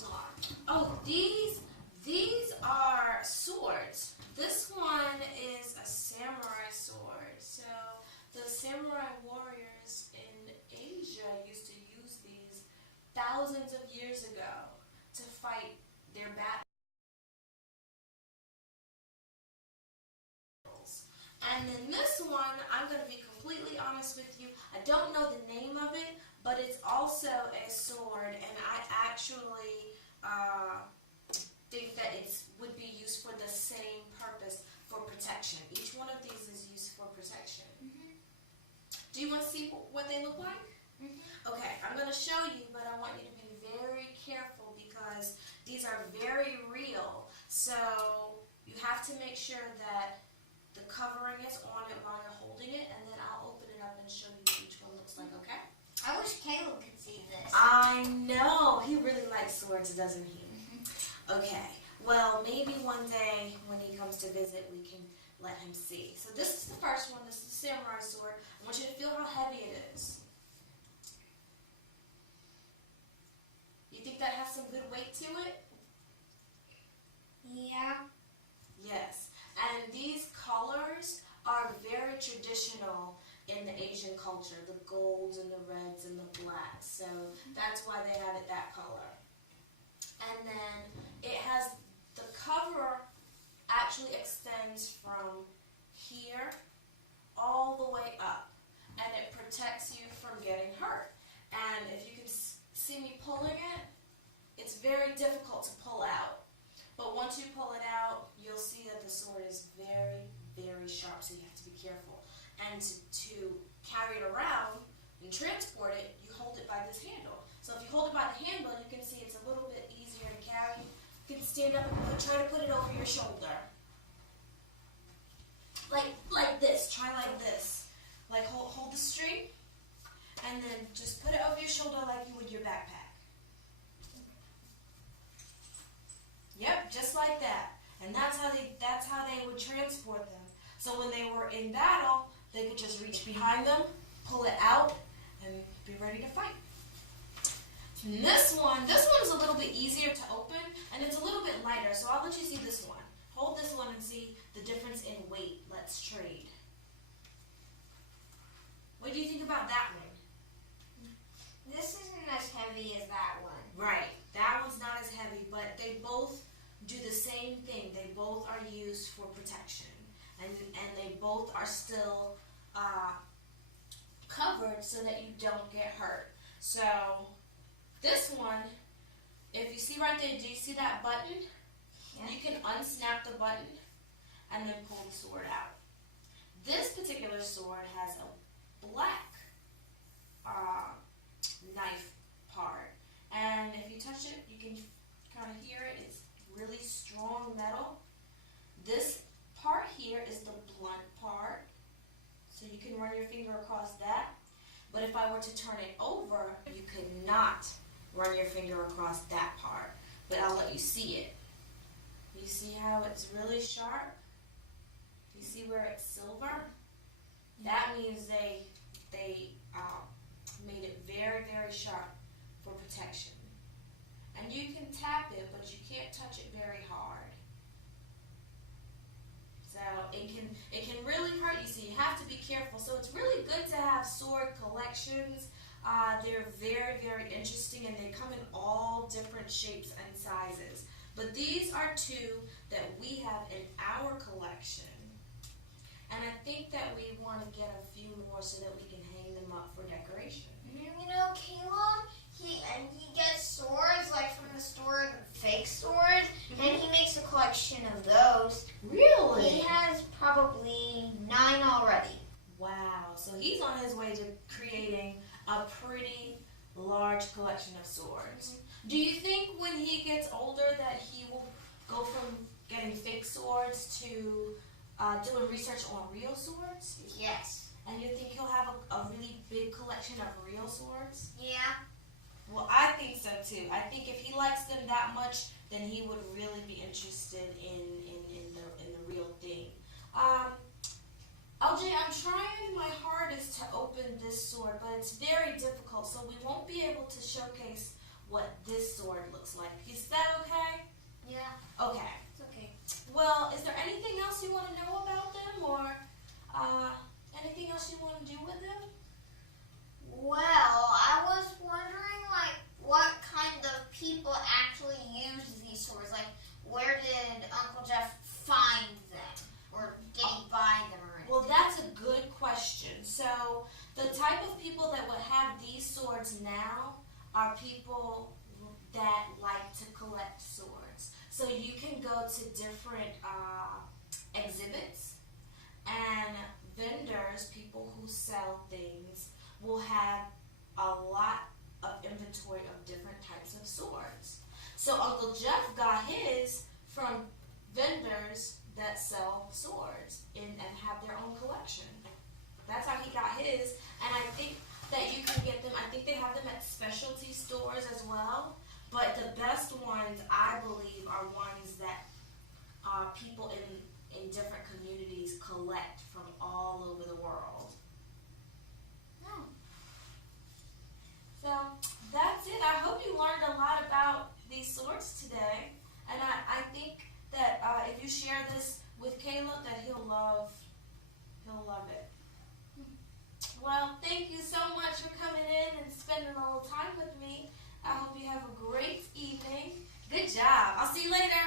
these are? Oh, these are swords. This one is a samurai sword. So the samurai warriors in Asia used to use these thousands of years ago to fight their battles. And then this one, I'm going to be completely honest with you, I don't know the name of it, but it's also a sword, and I actually think that it would be used for the same purpose, for protection. Each one of these is used for protection. Mm-hmm. Do you want to see what they look like? Mm-hmm. Okay, I'm going to show you, but I want you to be very careful because these are very real. So you have to make sure that the covering is on it while you're holding it, and then I'll open it up and show you what each one looks like, okay? I wish Caleb could see this. I know. He really likes swords, doesn't he? Mm-hmm. Okay. Well, maybe one day when he comes to visit, we can let him see. So this is the first one. This is the samurai sword. I want you to feel how heavy it is. You think that has some good weight to it? Yeah. Yes. And these colors are very traditional in the Asian culture, the golds and the reds and the blacks. So that's why they have it that color. And then it has, the cover actually extends from here all the way up, and it protects you from getting hurt. And if you can see me pulling it, it's very difficult to pull out. But once you pull it out, you'll see that the sword is very, very sharp, so you have to be careful. And to carry it around and transport it, you hold it by this handle. So if you hold it by the handle, you can see it's a little bit easier to carry. You can stand up and try to put it over your shoulder. Like this. Try like this. Like hold the string, and then just put it over your shoulder like you would your backpack. Yep, just like that. And that's how they would transport them. So when they were in battle, they could just reach behind them, pull it out, and be ready to fight. And this one is a little bit easier to open, and it's a little bit lighter. So I'll let you see this one. Hold this one and see the difference in weight. Let's trade. What do you think about that one? This isn't as heavy as that one. Right. That one's not as heavy, but they both do the same thing. They both are used for protection, and they both are still covered so that you don't get hurt. So this one, if you see right there, do you see that button? Yeah. You can unsnap the button and then pull the sword out. This particular sword has a black knife part, and if you touch it, you can kind of hear it. It's really strong metal. This part here is the blunt part, so you can run your finger across that. But if I were to turn it over, you could not run your finger across that part. But I'll let you see it. You see how it's really sharp? You see where it's silver? That means they made it very, very sharp for protection. And you can tap it, but you can't touch it very hard. So it can really hurt you, so you have to be careful. So it's really good to have sword collections. They're very, very interesting, and they come in all different shapes and sizes. But these are two that we have in our collection. And I think that we want to get a few more so that we can hang them up for decoration. You know, Caleb, he gets swords like from the store, the fake swords, and he makes a collection of those. Really? He has probably 9 already. Wow, so he's on his way to creating a pretty large collection of swords. Do you think when he gets older that he will go from getting fake swords to doing research on real swords? Yes. And you think he'll have a really big collection of real swords? Yeah. Well, I think so too. I think if he likes them that much, then he would really be interested in the real thing. LJ, I'm trying my hardest to open this sword, but it's very difficult, so we won't be able to showcase what this sword looks like. Is that okay? Yeah, Okay. it's okay. Well, is there anything else you want to know about them, or anything else you want to do with them? Well, I was wondering, like, what kind of people actually use these swords? Like, where did Uncle Jeff find them? Or did he buy them or anything? Well, that's a good question. So, the type of people that would have these swords now are people that like to collect swords. So, you can go to different exhibits, and vendors, people who sell things, will have a lot of inventory of different types of swords. So Uncle Jeff got his from vendors that sell swords and have their own collection. That's how he got his. And I think that you can get them, I think they have them at specialty stores as well. But the best ones, I believe, are ones that people in different communities collect from all over the world. So that's it. I hope you learned a lot about these swords today. And I think that if you share this with Caleb, that he'll love it. Well, thank you so much for coming in and spending a little time with me. I hope you have a great evening. Good job. I'll see you later.